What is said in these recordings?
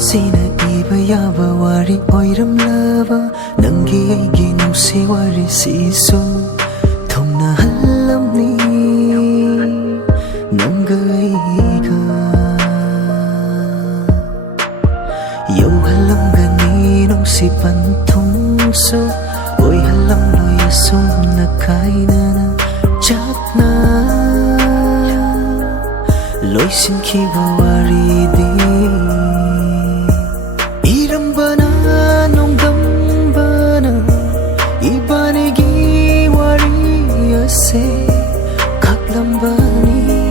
Ekhutsina iba yaba wari oiramlaba Nangi aigi nungsi wari sisu Thongna hallamni Nanga aiga Yau hallamgani nungsi panthongsu Oi hallam loya sumna kainana Chakna Loisin kiba wari di Irambana nongdambana Ibanigi wari ase Kaklambani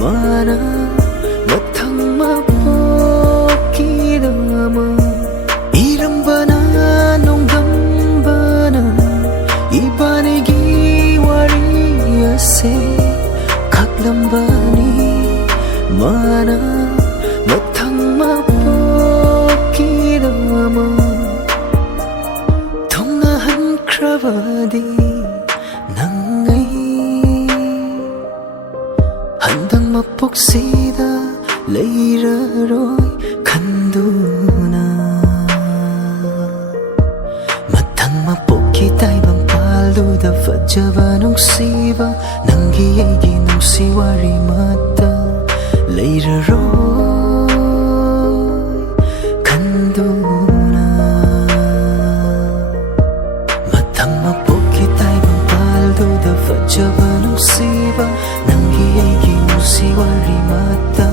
mana Mathang mapokidama Irambana nongdambana Ibanigi wari ase Kaklambani mana mathang mapokidama Thongna hankrabadi nangai handang mapoksida leiraroi khanduna mathang mapokki taibang palduda fajaba nungsiba nangi aigi nungsi wari mata leiraroi khanduna mathang mapokki taibang palduda fajaba nungsiba nangi aigi nungsi wari mata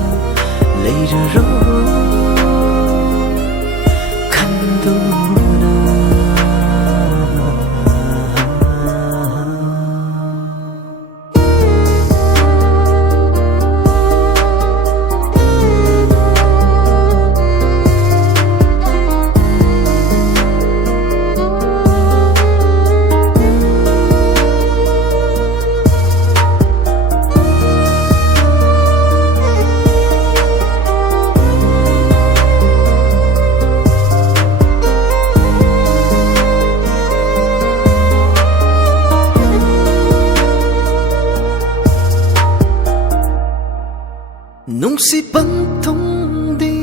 leiraroi khanduna Nungsi pantongdi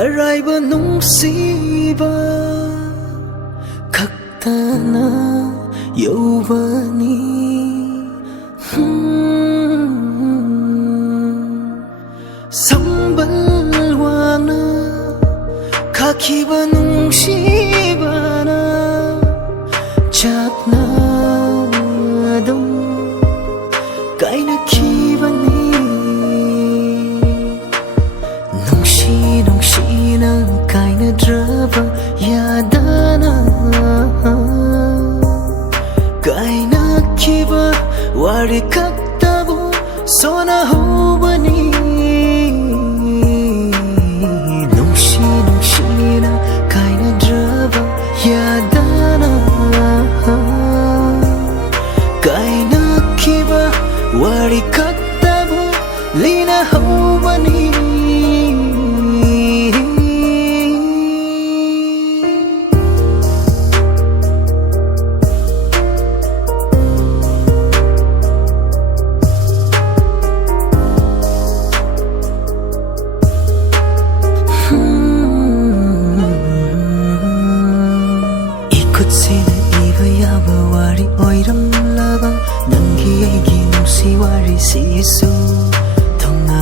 araiba nungsiba kaktana yaubani sambal wana kakiba nungsibana chakna dum kaina kibani Nungshina kaina draba yadana Kaina kiba wari kaktabu sona hubani Nungshina kaina draba yadana Kaina kiba wari kaktabu lina hubani Ekhutsina iba yaba wari oiramlaba Nangi aigi nungsi wari sisu Thongna